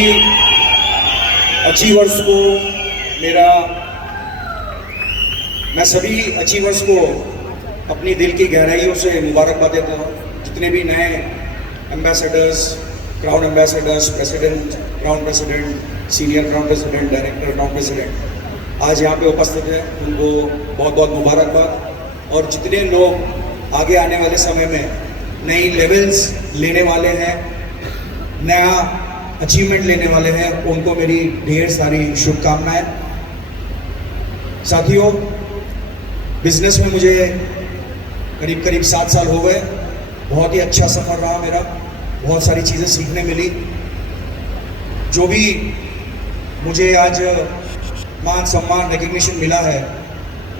सभी अचीवर्स को मैं सभी अचीवर्स को अपनी दिल की गहराइयों से मुबारकबाद देता हूँ। जितने भी नए ambassadors, crown ambassadors, president, crown president, senior crown president, director crown president आज यहाँ पे उपस्थित हैं, उनको बहुत बहुत मुबारकबाद। और जितने लोग आगे आने वाले समय में नई लेवल्स लेने वाले हैं, नया अचीवमेंट लेने वाले हैं, उनको मेरी ढेर सारी शुभकामनाएं। साथियों, बिजनेस में मुझे करीब 7 साल हो गए। बहुत ही अच्छा सफ़र रहा मेरा, बहुत सारी चीज़ें सीखने मिली। जो भी मुझे आज मान सम्मान रिकग्निशन मिला है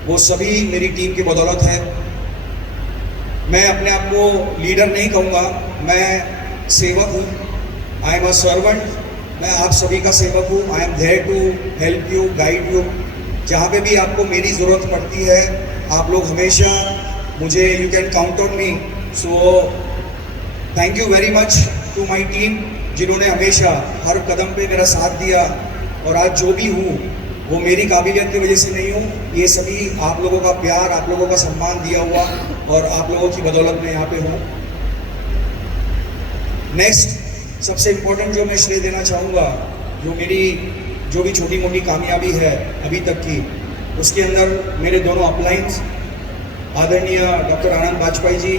वो सभी मेरी टीम की बदौलत है। मैं अपने आप को लीडर नहीं कहूँगा, मैं सेवक हूँ। I am a servant. मैं आप सभी का सेवक हूँ। I am there to help you, guide you. जहाँ पे भी आपको मेरी ज़रूरत पड़ती है, आप लोग हमेशा मुझे, you can count on me. So thank you very much to my team, जिन्होंने हमेशा हर कदम पे मेरा साथ दिया। और आज जो भी हूँ वो मेरी काबिलियत की वजह से नहीं हूँ, ये सभी आप लोगों का प्यार, आप लोगों का सम्मान दिया हुआ और आप लोगों की बदौलत मैं यहाँ पे हूँ। नेक्स्ट सबसे इम्पोर्टेंट जो मैं श्रेय देना चाहूँगा, जो भी छोटी मोटी कामयाबी है अभी तक की, उसके अंदर मेरे दोनों अपलाइंस आदरणीय डॉक्टर आनंद वाजपेयी जी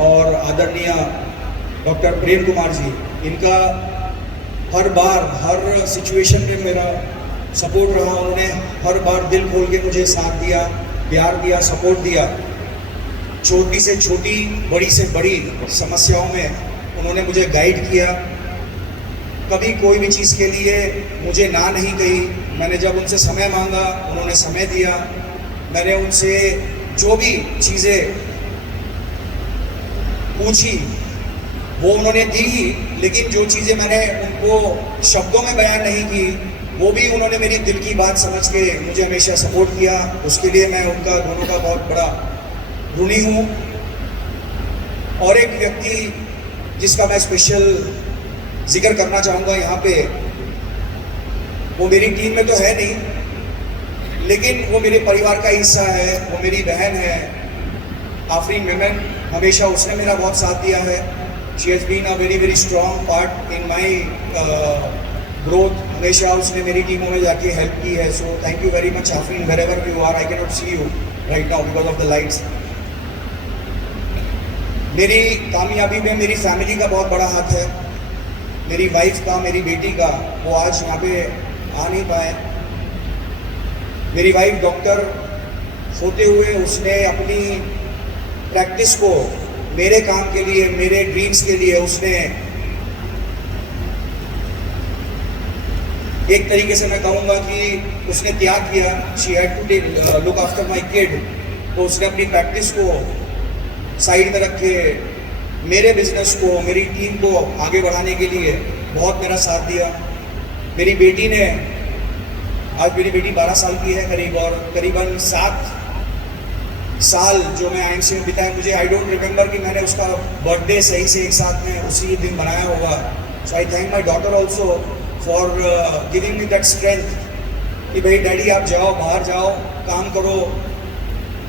और आदरणीय डॉक्टर प्रेम कुमार जी, इनका हर बार हर सिचुएशन में मेरा सपोर्ट रहा। उन्होंने हर बार दिल खोल के मुझे साथ दिया, प्यार दिया, सपोर्ट दिया। छोटी से छोटी, बड़ी से बड़ी समस्याओं में उन्होंने मुझे गाइड किया। कभी कोई भी चीज़ के लिए मुझे ना नहीं कही। मैंने जब उनसे समय मांगा, उन्होंने समय दिया। मैंने उनसे जो भी चीज़ें पूछी वो उन्होंने दी, लेकिन जो चीज़ें मैंने उनको शब्दों में बयान नहीं की, वो भी उन्होंने मेरी दिल की बात समझ के मुझे हमेशा सपोर्ट किया। उसके लिए मैं उनका दोनों का बहुत बड़ा ऋणी हूँ। और एक व्यक्ति जिसका मैं स्पेशल जिक्र करना चाहूँगा यहाँ पे, वो मेरी टीम में तो है नहीं, लेकिन वो मेरे परिवार का हिस्सा है। वो मेरी बहन है आफरीन मेमन। हमेशा उसने मेरा बहुत साथ दिया है। She has been a very strong part in my growth. हमेशा उसने मेरी टीमों में जाके हेल्प की है। So thank you very much Afreen, wherever you are. I can not see you right now because of the lights. मेरी कामयाबी में मेरी फैमिली का बहुत बड़ा हाथ है। मेरी वाइफ का, मेरी बेटी का। वो आज यहाँ पे आ नहीं पाए। मेरी वाइफ डॉक्टर होते हुए उसने अपनी प्रैक्टिस को मेरे काम के लिए, मेरे ड्रीम्स के लिए उसने एक तरीके से मैं कहूँगा कि उसने त्याग किया। She had to look after my kid. तो उसने अपनी प्रैक्टिस को साइड में रख के मेरे बिजनेस को, मेरी टीम को आगे बढ़ाने के लिए बहुत मेरा साथ दिया। मेरी बेटी ने, आज मेरी बेटी 12 साल की है करीब, और करीबन 7 साल जो मैं आईएमसी में बिताए, मुझे आई डोंट रिमेंबर कि मैंने उसका बर्थडे सही से एक साथ में उसी दिन मनाया होगा। So I thank my daughter also for giving me that strength कि भाई डैडी आप जाओ, बाहर जाओ, काम करो,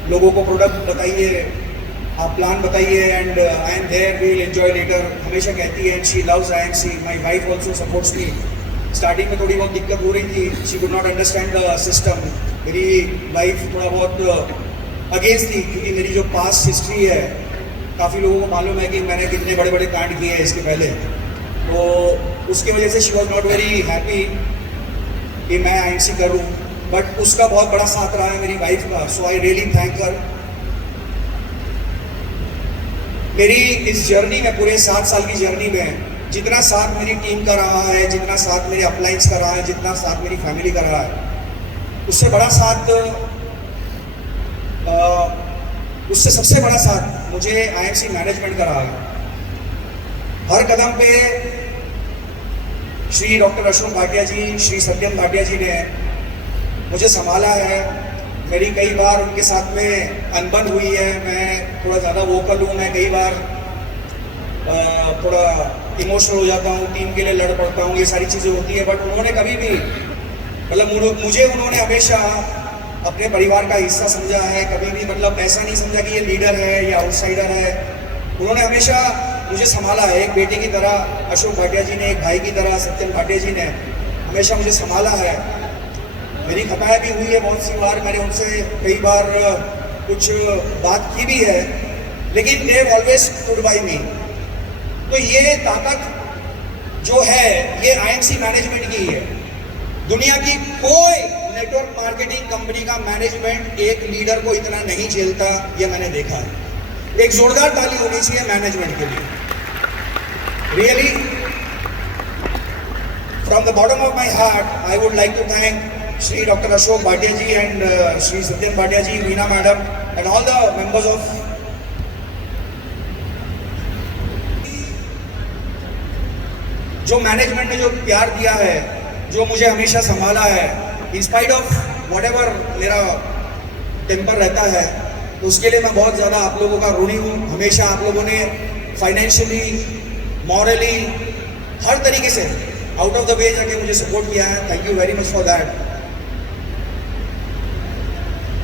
लोगों को प्रोडक्ट बताइए, आप प्लान बताइए, and I am there, we will enjoy later. हमेशा कहती है। She loves IMC. My wife also supports me. Starting में थोड़ी बहुत दिक्कत हो रही थी। She could not understand the system. मेरी वाइफ थोड़ा बहुत अगेंस्ट थी, क्योंकि मेरी जो पास्ट हिस्ट्री है, काफ़ी लोगों को मालूम है कि मैंने कितने बड़े बड़े कांड किए हैं इसके पहले। तो उसकी वजह से she was not very happy कि मैं आईएमसी करूँ, बट उसका बहुत बड़ा साथ रहा है मेरी वाइफ का। सो आई रियली थैंक हर। मेरी इस जर्नी में, पूरे 7 साल की जर्नी में, जितना साथ मेरी टीम का रहा है, जितना साथ मेरे अपलाइंस का रहा है, जितना साथ मेरी फैमिली का रहा है, उससे बड़ा साथ, उससे सबसे बड़ा साथ मुझे आईएमसी मैनेजमेंट का रहा है। हर कदम पे श्री डॉक्टर अशोक भाटिया जी, श्री सत्यम भाटिया जी ने मुझे संभाला है। मेरी कई बार उनके साथ में अनबन हुई है। मैं थोड़ा ज़्यादा वोकल हूँ। मैं कई बार थोड़ा इमोशनल हो जाता हूँ, टीम के लिए लड़ पड़ता हूँ, ये सारी चीज़ें होती है। बट उन्होंने कभी भी मतलब मुझे उन्होंने हमेशा अपने परिवार का हिस्सा समझा है। कभी भी मतलब ऐसा नहीं समझा कि ये लीडर है या आउटसाइडर है। उन्होंने हमेशा मुझे संभाला है, एक बेटे की तरह अशोक भाटिया जी ने, एक भाई की तरह सत्यम भाटिया जी ने हमेशा मुझे संभाला है। मेरी खताएं भी हुई है बहुत सी बार, मैंने उनसे कई बार कुछ बात की भी है, लेकिन दे ऑलवेज स्टूड बाय मी। तो ये ताकत जो है ये आईएमसी मैनेजमेंट की है। दुनिया की कोई नेटवर्क मार्केटिंग कंपनी का मैनेजमेंट एक लीडर को इतना नहीं झेलता, ये मैंने देखा है। एक जोरदार ताली होनी चाहिए मैनेजमेंट के लिए। Really from the bottom of my heart I would like to thank Shri doctor Ashok Bhatia ji and Shri Satyam Bhatia ji, Veena madam and all the members of जो मैनेजमेंट ने जो प्यार दिया है, जो मुझे हमेशा संभाला है, इंस्पाइट ऑफ व्हाटएवर मेरा टेम्पर रहता है, तो उसके लिए मैं बहुत ज़्यादा आप लोगों का ऋणी हूँ। हमेशा आप लोगों ने फाइनेंशियली, मॉरली, हर तरीके से आउट ऑफ द वे जाके मुझे सपोर्ट किया है। Thank you very much for that.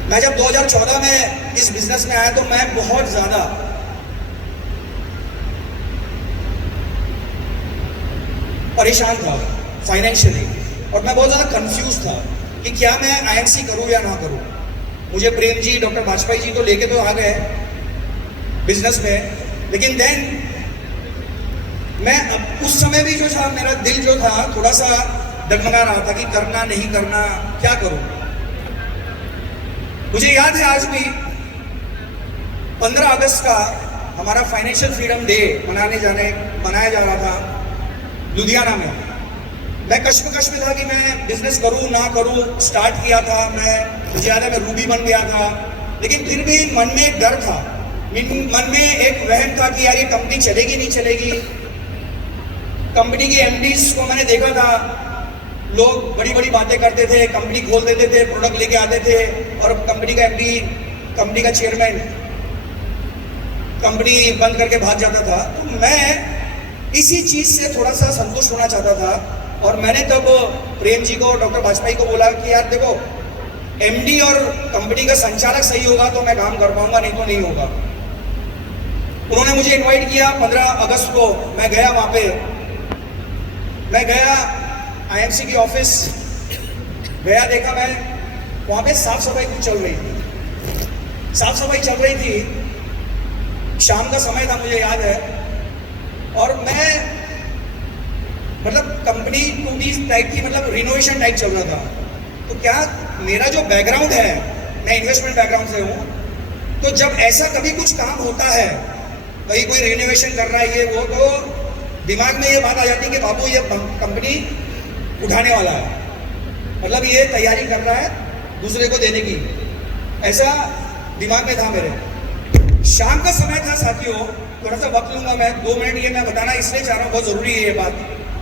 मैं जब 2014 में इस बिजनेस में आया तो मैं बहुत ज़्यादा परेशान था फाइनेंशियली, और मैं बहुत ज़्यादा कंफ्यूज था कि क्या मैं आईएमसी करूं या ना करूं। मुझे प्रेम जी, डॉक्टर वाजपेयी जी तो लेके तो आ गए बिजनेस में, लेकिन देन मैं उस समय भी जो था, मेरा दिल जो था थोड़ा सा डगमगा रहा था कि करना नहीं करना, क्या करूं। मुझे याद है आज भी 15 अगस्त का हमारा फाइनेंशियल फ्रीडम डे मनाया जा रहा था लुधियाना में। मैं कश्मकश में था कि मैं बिजनेस करूं ना करूं। स्टार्ट किया था मुझे याद है मैं रूबी बन गया था, लेकिन फिर भी मन में एक डर था, मन में एक वहम था कि यार ये कंपनी चलेगी नहीं चलेगी। कंपनी के एमडीज को मैंने देखा था, लोग बड़ी बड़ी बातें करते थे, कंपनी खोल देते थे, प्रोडक्ट लेके आते थे, और कंपनी का एमडी, कंपनी का चेयरमैन कंपनी बंद करके भाग जाता था। तो मैं इसी चीज से थोड़ा सा संतुष्ट होना चाहता था, और मैंने तब प्रेम जी को, डॉक्टर वाजपेयी को बोला कि यार देखो, एमडी और कंपनी का संचालक सही होगा तो मैं काम कर पाऊंगा, नहीं तो नहीं होगा। उन्होंने मुझे इनवाइट किया 15 अगस्त को। मैं गया वहां पे, मैं गया आईएमसी की ऑफिस गया, देखा मैं वहां पे साफ सफाई कुछ चल रही थी, साफ सफाई चल रही थी। शाम का समय था मुझे याद है, और मैं मतलब कंपनी टूटी टाइप की, मतलब रिनोवेशन टाइप चल रहा था। तो क्या मेरा जो बैकग्राउंड है, मैं इन्वेस्टमेंट बैकग्राउंड से हूँ, तो जब ऐसा कभी कुछ काम होता है, कहीं कोई रिनोवेशन कर रहा है ये वो, तो दिमाग में ये बात आ जाती है कि बाबू ये कंपनी उठाने वाला है, मतलब ये तैयारी कर रहा है दूसरे को देने की, ऐसा दिमाग में था मेरे। शाम का समय था साथियों, थोड़ा सा वक्त लूंगा मैं, 2 मिनट ये मैं बताना इसलिए चाह रहा हूँ, बहुत ज़रूरी है ये बात।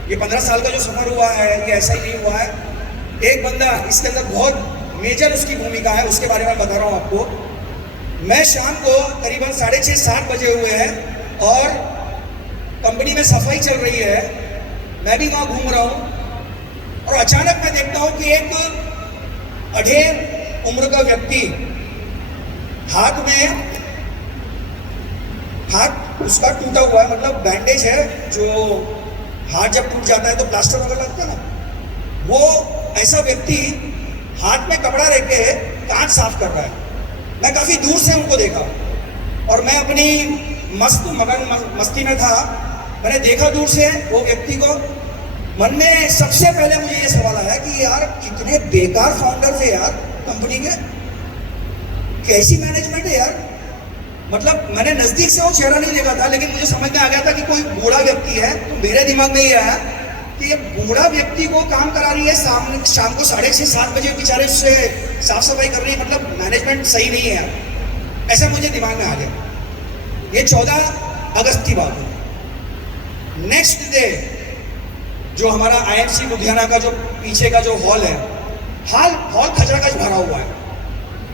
ये 15 साल का जो सफ़र हुआ है ये ऐसा ही नहीं हुआ है। एक बंदा इसके अंदर बहुत मेजर उसकी भूमिका है, उसके बारे में बता रहा हूँ आपको। मैं शाम को करीबन 6:30-7 बजे हुए हैं, और कंपनी में सफाई चल रही है, मैं भी वहाँ घूम रहा हूँ, और अचानक मैं देखता हूँ कि एक अधेड़ उम्र का व्यक्ति, हाथ उसका टूटा हुआ है, मतलब बैंडेज है, जो हाथ जब टूट जाता है तो प्लास्टर वगैरह लगता है ना, वो ऐसा व्यक्ति हाथ में कपड़ा लेके कांच साफ कर रहा है। मैं काफी दूर से उनको देखा, और मैं अपनी मस्ती में था, मैंने देखा दूर से वो व्यक्ति को। मन में सबसे पहले मुझे ये सवाल आया कि यार कितने बेकार फाउंडर थे यार कंपनी के, कैसी मैनेजमेंट है यार। मतलब मैंने नजदीक से वो चेहरा नहीं देखा था, लेकिन मुझे समझ में आ गया था कि कोई बूढ़ा व्यक्ति है। तो मेरे दिमाग में ये आया कि ये बूढ़ा व्यक्ति को काम करा रही है, शाम को 6:30-7 बजे बेचारे उससे साफ सफाई कर रही है, मतलब मैनेजमेंट सही नहीं है यार, ऐसा मुझे दिमाग में आ गया। ये 14 अगस्त की बात है। नेक्स्ट डे जो हमारा आईएमसी लुधियाना का जो पीछे का जो हॉल है, हॉल खचाखच भरा हुआ है,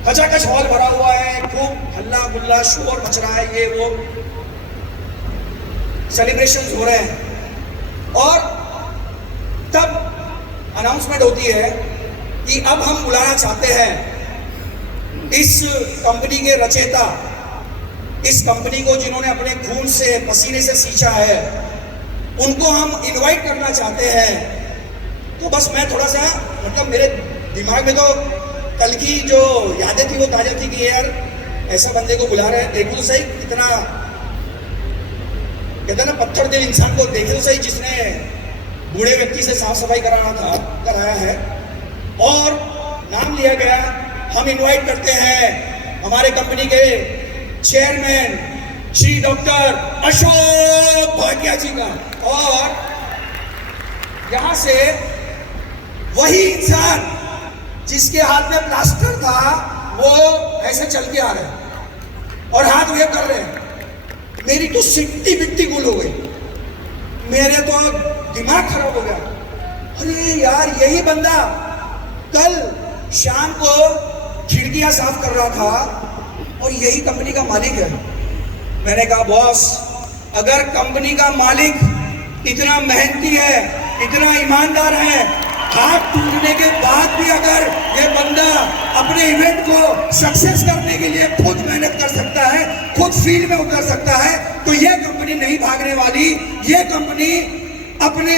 खचाखच हॉल भरा हुआ है, खूब हल्ला गुल्ला शोर मच रहा है, ये वो सेलिब्रेशन हो रहे हैं। और तब अनाउंसमेंट होती है कि अब हम बुलाना चाहते हैं इस कंपनी के रचयिता, इस कंपनी को जिन्होंने अपने खून से पसीने से सींचा है, उनको हम इनवाइट करना चाहते हैं। तो बस मैं थोड़ा सा मतलब मेरे दिमाग में तो कल की जो यादें थी वो ताजा थी कि यार ऐसा बंदे को बुला रहे हैं, देखो तो सही कितना, कहते ना पत्थर दिल इंसान को देखे तो सही, जिसने बूढ़े व्यक्ति से साफ सफाई कराया है। और नाम लिया गया, हम इनवाइट करते हैं हमारे कंपनी के चेयरमैन श्री डॉक्टर अशोक भाटिया जी का। और यहां से वही इंसान जिसके हाथ में प्लास्टर था वो ऐसे चल के आ रहे हैं और हाथ वेव कर रहे हैं। मेरी तो सिट्टी बिट्टी गुल हो गई, मेरे तो दिमाग खराब हो गया। अरे यार यही बंदा कल शाम को खिड़कियां साफ कर रहा था और यही कंपनी का मालिक है। मैंने कहा बॉस, अगर कंपनी का मालिक इतना मेहनती है, इतना ईमानदार है, हाथ टूटने के बाद भी अगर ये बंदा अपने इवेंट को सक्सेस करने के लिए खुद मेहनत कर सकता है, खुद फील्ड में उतर सकता है, तो ये कंपनी नहीं भागने वाली। ये कंपनी अपने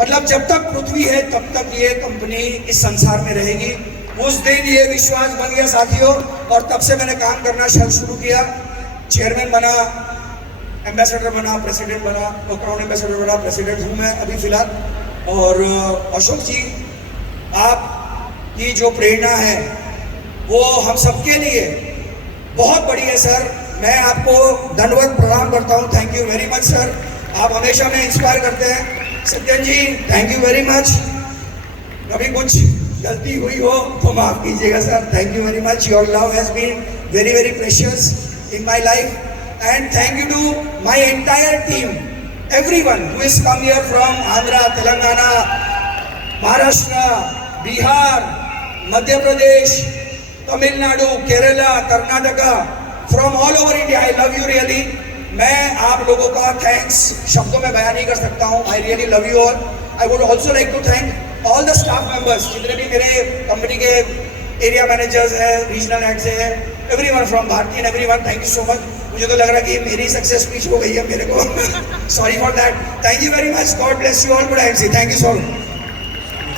मतलब जब तक पृथ्वी है तब तक ये कंपनी इस संसार में रहेगी। उस दिन ये विश्वास बन गया साथियों, और तब से मैंने काम करना शुरू किया। चेयरमैन बना, एम्बेसडर बना, प्रेसिडेंट बना, और क्राउन एम्बेसडर बना, प्रेसिडेंट हूँ मैं अभी फिलहाल। और अशोक जी, आपकी जो प्रेरणा है वो हम सबके लिए बहुत बड़ी है सर। मैं आपको दंडवत प्रणाम करता हूँ। Thank you very much sir, आप हमेशा हमें इंस्पायर करते हैं। Satyan ji, thank you very much. कभी कुछ गलती हुई हो तो माफ कीजिएगा sir. Thank you very much, your love has been very very precious in my life, and thank you to my entire team, everyone who has come here from Andhra, Telangana, Maharashtra, Bihar, Madhya Pradesh, Tamil Nadu, Kerala, Karnataka, from all over India. I love you really. मैं आप लोगों का thanks शब्दों में बयान नहीं कर सकता हूँ। I really love you all. I would also like to thank all the staff members, जितने भी मेरे कंपनी के एरिया मैनेजर्स है, रीजनल हेड्स है, everyone from Bharti and everyone, thank you so much. मुझे तो लग रहा है कि मेरी सक्सेस स्पीच हो गई है मेरे को। Sorry for that. Thank you very much. God bless you all. Good MC. Thank you so much.